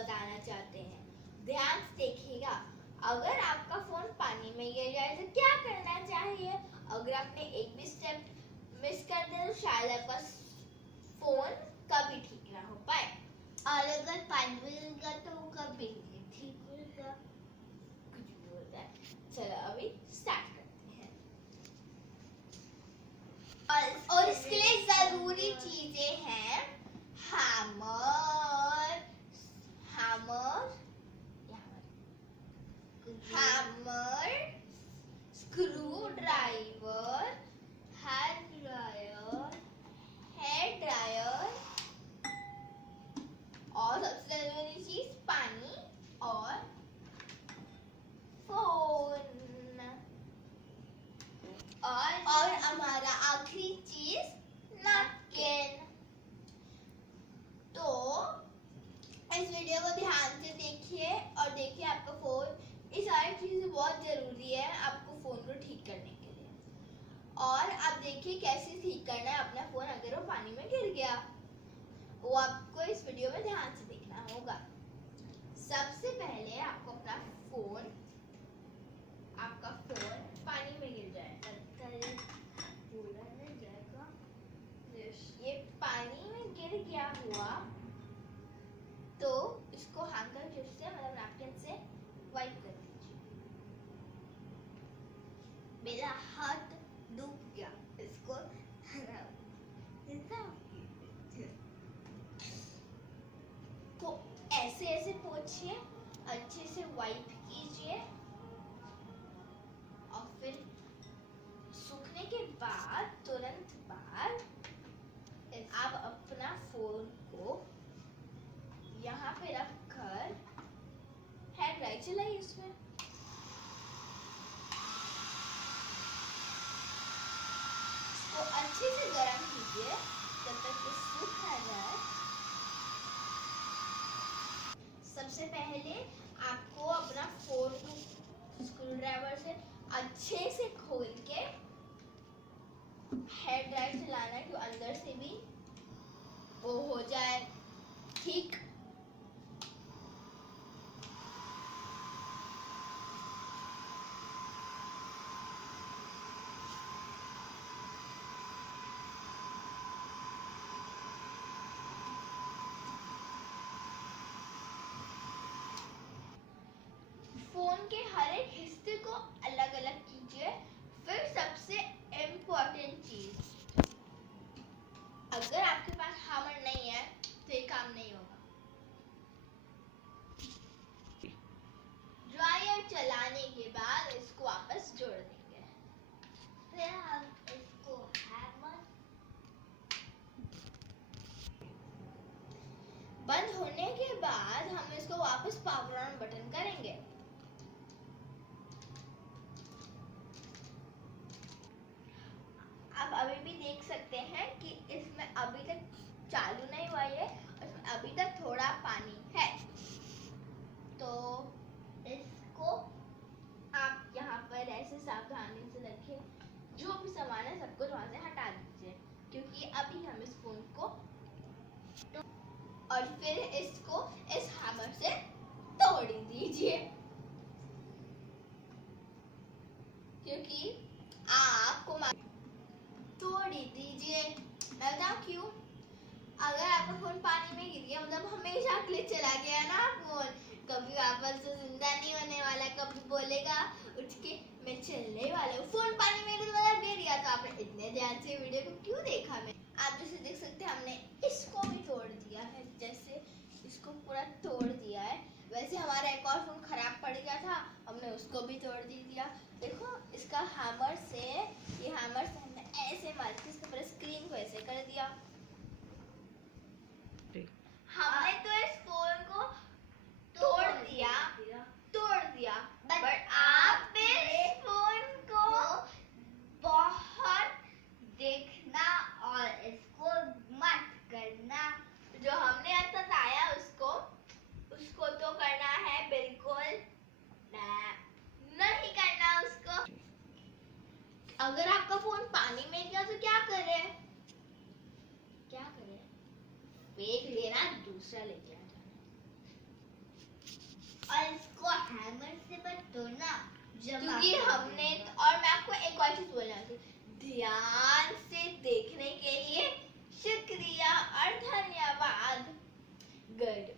बताना चाहते हैं। ध्यान से देखिएगा। अगर आपका फोन पानी में गिर जाए तो क्या करना चाहिए? अगर आपने एक भी स्टेप मिस कर दिया तो शायद आपका फोन कभी ठीक ना हो पाए, और अगर पानी में गिर गया तो कभी नहीं ठीक होगा। कुछ भी होता है। चलो अभी स्टार्ट करते हैं। और इसके लिए जरूरी चीजें हैं hammer, screwdriver, hair dryer और सबसे जरूरी चीज पानी और फोन। और हमारा आखिरी चीज नैपकिन। तो इस वीडियो को ध्यान से देखिए और देखिए आपका फोन, ये सारी चीजें बहुत जरूरी है आपको फोन को ठीक करने के लिए। और आप देखिए कैसे ठीक करना है अपना फोन अगर वो पानी में गिर गया, वो आपको इस वीडियो में ध्यान से देखना होगा। सबसे पहले आपको अपना फोन पानी में गिर जाए, ये पानी में गिर गया हुआ तो इसको हैंकरचीफ से मतलब नैपकिन से वाइप कर दीजिए। मेरा हाथ डूब गया, इसको तो ऐसे ऐसे पोंछिए, अच्छे से वाइप कीजिए और फिर सूखने के बाद तुरंत बाद आप अपना फोन को यहाँ पे रखकर हेयर ड्राई चलाइए उसमें। इसको अच्छे से गर्म कीजिए जब तक ये सूख ना जाए। सबसे पहले आपको अपना फोन को स्क्रू ड्राइवर से अच्छे से खोल के हेयर ड्राई चलाना है कि अंदर से भी वो हो जाए ठीक। फोन के हर एक हिस्से को अलग अलग कीजिए। फिर सबसे इम्पोर्टेंट चीज, अगर आपके पास हैमर नहीं है तो ये काम नहीं होगा। ड्रायर चलाने के बाद इसको वापस जोड़ देंगे। फिर हम इसको हैमर बंद होने के बाद हम इसको वापस पावर ऑन बटन करेंगे। आप अभी भी देख सकते हैं कि इसमें अभी तक चालू नहीं हुआ है, इसमें अभी तक थोड़ा पानी है। तो इसको आप यहाँ पर ऐसे सावधानी से रखें, जो भी सामान है सबको वहां से हटा दीजिए क्योंकि अभी हम इस फोन को और फिर इसको इस हैमर से तोड़ दीजिए क्योंकि आपको तोड़ दीजिए। मैं बताऊं क्यों? अगर आपका फोन पानी में गिर गया मतलब हमेशा के लिए चला गया ना फोन, कभी वापस से जिंदा नहीं होने वाला। कभी बोलेगा उठ के मैं चलने वाला हूँ, फोन पानी में मतलब गिर गया। तो आपने इतने ध्यान से वीडियो को क्यों देखा? मैं आप जैसे देख सकते हैं हमने इसको भी तोड़ दिया है, जैसे इसको पूरा तोड़ दिया है। वैसे हमारा एक और फोन खराब पड़ गया था, हमने उसको भी तोड़ दिया। देखो इसका हैमर से, ये हैमर से हमने ऐसे मार के इसके पूरे स्क्रीन को ऐसे कर दिया। हमने तो इस फोन को तोड़ दिया बट आप इस फोन को बहुत देखना और इसको मत करना। जो हमने अब बताया उसको तो करना है बिल्कुल नहीं करना उसको। अगर आपका फोन पानी में गया तो क्या करें? फेंक देना, दूसरा लेके आ जाना। और इसको हैमर से मत तोड़ना, जमा क्योंकि कर हमने देना। और मैं आपको एक और चीज बोलना चाहती हूँ, ध्यान से देखने के लिए शुक्रिया और धन्यवाद। गुड